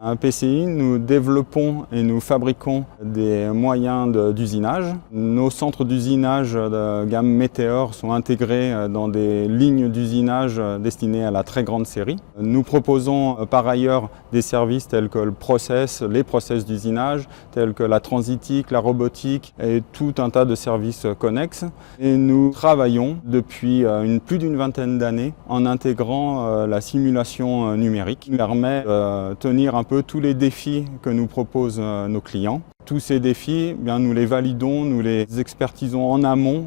À PCI, nous développons et nous fabriquons des moyens d'usinage. Nos centres d'usinage de gamme Météor sont intégrés dans des lignes d'usinage destinées à la très grande série. Nous proposons par ailleurs des services tels que les process d'usinage, tels que la transitique, la robotique et tout un tas de services connexes. Et nous travaillons depuis plus d'une vingtaine d'années en intégrant la simulation numérique qui permet de tenir un peu tous les défis que nous proposent nos clients. Tous ces défis, nous les validons, nous les expertisons en amont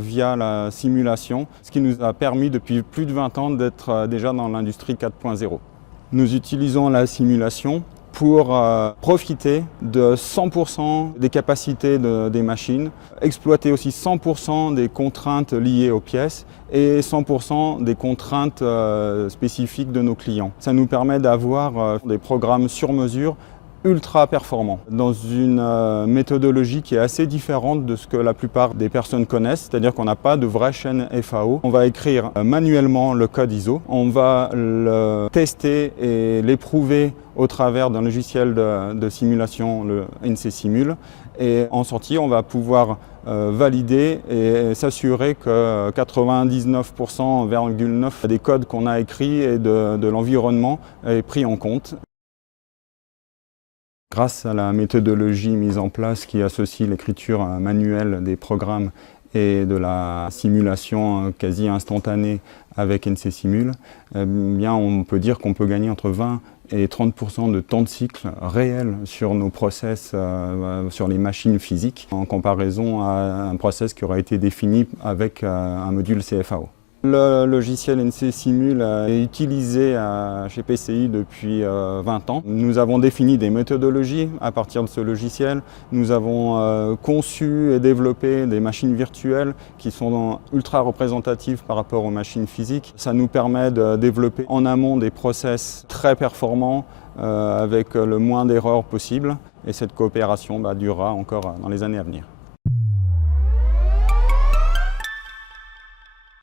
via la simulation, ce qui nous a permis depuis plus de 20 ans d'être déjà dans l'industrie 4.0. Nous utilisons la simulation pour profiter de 100% des capacités des machines, exploiter aussi 100% des contraintes liées aux pièces et 100% des contraintes spécifiques de nos clients. Ça nous permet d'avoir des programmes sur mesure ultra performant, dans une méthodologie qui est assez différente de ce que la plupart des personnes connaissent, c'est-à-dire qu'on n'a pas de vraie chaîne FAO. On va écrire manuellement le code ISO, on va le tester et l'éprouver au travers d'un logiciel de simulation, le NC Simul, et en sortie on va pouvoir valider et s'assurer que 99,9% des codes qu'on a écrits et de l'environnement est pris en compte. Grâce à la méthodologie mise en place qui associe l'écriture manuelle des programmes et de la simulation quasi instantanée avec NC Simul, on peut dire qu'on peut gagner entre 20 et 30% de temps de cycle réel sur nos process, sur les machines physiques, en comparaison à un process qui aurait été défini avec un module CFAO. Le logiciel NC Simul est utilisé chez PCI depuis 20 ans. Nous avons défini des méthodologies à partir de ce logiciel. Nous avons conçu et développé des machines virtuelles qui sont ultra représentatives par rapport aux machines physiques. Ça nous permet de développer en amont des process très performants avec le moins d'erreurs possible. Et cette coopération durera encore dans les années à venir.